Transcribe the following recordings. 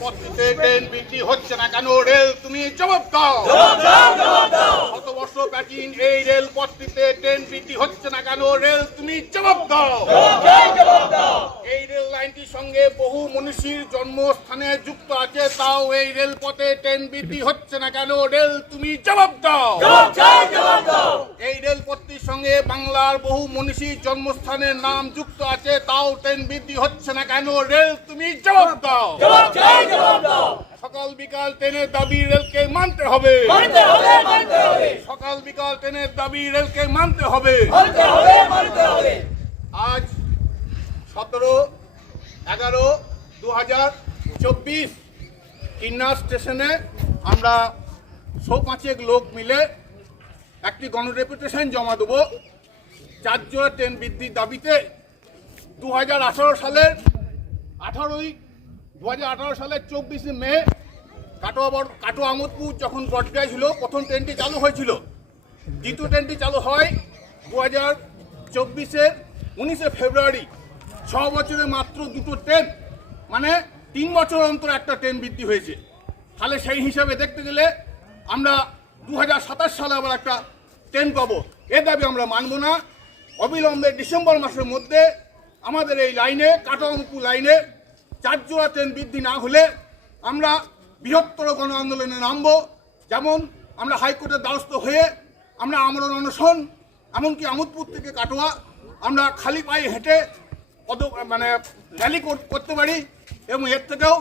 পথটিতে train বৃদ্ধি হচ্ছে না কেন? রেল তুমি জবাব দাও। শত বর্ষ প্রাচীন এই রেল পথটিতে ট্রেন বৃদ্ধি হচ্ছে না কেন? রেল তুমি জবাব দাও। এই রেল লাইনটির সঙ্গে বহু মনীষীর জন্মস্থানে যুক্ত আছে তাও এই রেল পথে ট্রেন বৃদ্ধি হচ্ছে না কেন? রেল তুমি জবাব দাও। সঙ্গে বাংলার বহু মনীষীর জন্মস্থানের নাম যুক্ত আছে তাও ট্রেন বৃদ্ধি হচ্ছে না কেন? রেল তুমি জবাব দাও। সকাল বিকাল ট্রেনের দাবি রেলকে মানতে হবে। সকাল বিকাল ট্রেনের দাবি রেলকে মানতে হবে। আজ সতেরো এগারো দু হাজার চব্বিশ কিন্নার স্টেশনে আমরা সৌ পাঁচেক লোক মিলে একটি গণডেপুটেশন জমা দেবো। চারজোড়া ট্রেন বৃদ্ধির দাবিতে দু হাজার আঠারো সালের আঠারোই দু হাজার আঠারো সালের চব্বিশে মে কাটোয়া কাটোয়া আমোদপুর যখন বটগায় ছিল, প্রথম ট্রেনটি চালু হয়েছিল। দ্বিতীয় ট্রেনটি চালু হয় দু হাজার চব্বিশের উনিশে ফেব্রুয়ারি। ছ বছরে মাত্র দুটো ট্রেন মানে তিন বছর অন্তর একটা ট্রেন বৃদ্ধি হয়েছে। তাহলে সেই হিসাবে দেখতে গেলে আমরা দু হাজার সাতাশ সালে আমরা একটা ট্রেন পাবো। এ দাবি আমরা মানব না। অবিলম্বে ডিসেম্বর মাসের মধ্যে আমাদের এই লাইনে কাটোয়ামুকুর লাইনে চার জোড়া ট্রেন বৃদ্ধি না হলে আমরা বৃহত্তর গণ আন্দোলনে নামব। যেমন আমরা হাইকোর্টের দ্বারস্থ হয়ে আমরা আমরণ অনশন, এমনকি আমোদপুর থেকে কাটোয়া আমরা খালি পায়ে হেঁটে পদ মানে র্যালি করতে পারি এবং এর থেকেও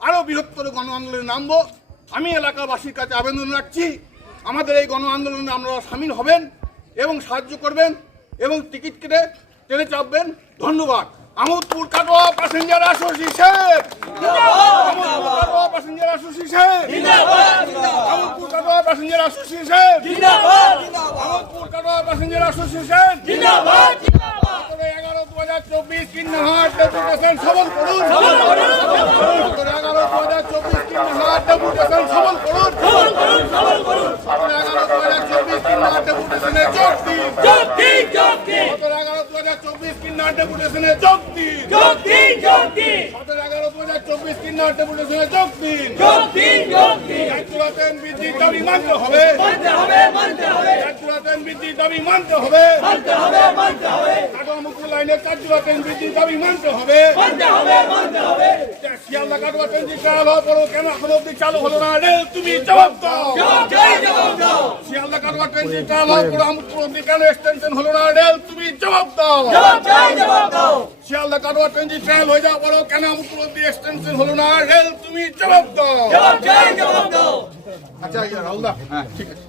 আরও বৃহত্তর গণ আন্দোলনে নামব। আমি এলাকাবাসীর কাছে আবেদন রাখছি আমাদের এই গণ আন্দোলনে আপনারা সামিল হবেন এবং সাহায্য করবেন এবং টিকিট কেটে ট্রেনে চাপবেন। ধন্যবাদ। Amodpur Katwa passenger association. Amodpur Katwa passenger association. Passenger association. এগারো দু হাজার চব্বিশ কিন্নাহাট ডেপুটেশন সবল করুন। এগারো দু হাজার চব্বিশ কিন্নাহাট ডেপুটেশন সবল করুন সতেরো এগারো দু হাজার চব্বিশ কিন্নাহাট ডেপুটেশনে যোগ দিন সতেরো এগারো দু হাজার চব্বিশ কিন্নাহাট ডেপুটেশনে যোগ দিন সতেরো এগারো দু হাজার চব্বিশ কিন্নাহাট ডেপুটেশনে যোগ দিন একচুয়াতেন বৃদ্ধির দাবি মানতে হবে মানতে হবে লাইনে ট্রেন মানতে হবে শিয়ালদা কাটুয়া ট্রেন চালু হওয়ার কেন এখন অব্দি চালু হলো না রেল তুমি জবাব দাও শিয়ালদা কাটুয়া ট্রেন যে চালু হওয়ার পরও আমুকুর অব্দি কেন এক্সটেনশন হলো না। রেল তুমি জবাব দাও। শিয়ালদা কাটুয়া ট্রেন ট্রায়াল হয়ে কেন এক্সটেনশন হলো না? রেল তুমি জবাব দাও। আচ্ছা ইয়া রাহুলদা। হ্যাঁ ঠিক আছে।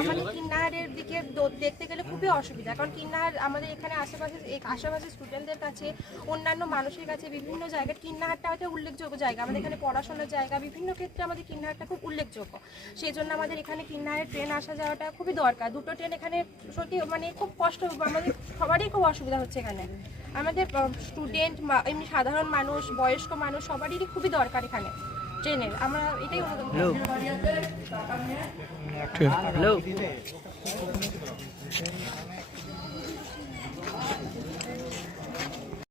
আমাদের কিন্নাহারের দিকে দেখতে গেলে খুবই অসুবিধা। কারণ কিন্নাহার আমাদের এখানে আশেপাশে আশেপাশে স্টুডেন্টদের কাছে অন্যান্য মানুষের কাছে বিভিন্ন জায়গায় কিন্নাহারটা হয়তো উল্লেখযোগ্য জায়গা। আমাদের এখানে পড়াশোনার জায়গা বিভিন্ন ক্ষেত্রে আমাদের কিন্নাহারটা খুব উল্লেখযোগ্য। সেই জন্য আমাদের এখানে কিন্নাহারের ট্রেন আসা যাওয়াটা খুবই দরকার। দুটো ট্রেন এখানে সত্যি মানে খুব কষ্ট আমাদের সবারই খুব অসুবিধা হচ্ছে এখানে। আমাদের স্টুডেন্ট এমনি সাধারণ মানুষ বয়স্ক মানুষ সবারই খুবই দরকার এখানে ট্রেনের আমরা এটাই অনুরোধ হ্যালো 实